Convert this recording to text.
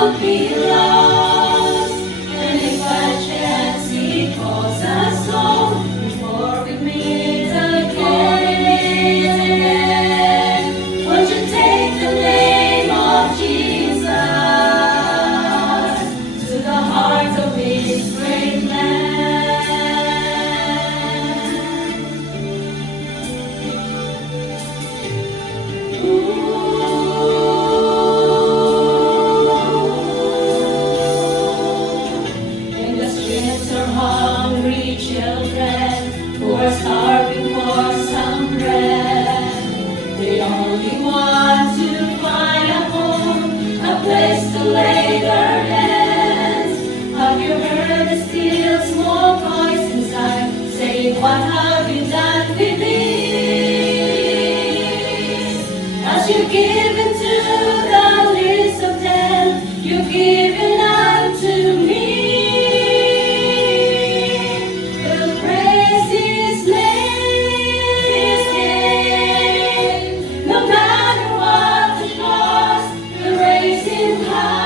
won't be lost. And if by chance He calls us home before we meet again, won't you take the name of Jesus to the heart of His great man? And the streets are hungry children who are starving for some bread. They only want to find a home, a place to lay their heads. Have you heard the still small voice inside saying, what have you done with this? As you give into the least of them, you give it unto me. We'll praise His name. No matter what the cost, we'll raise Him high.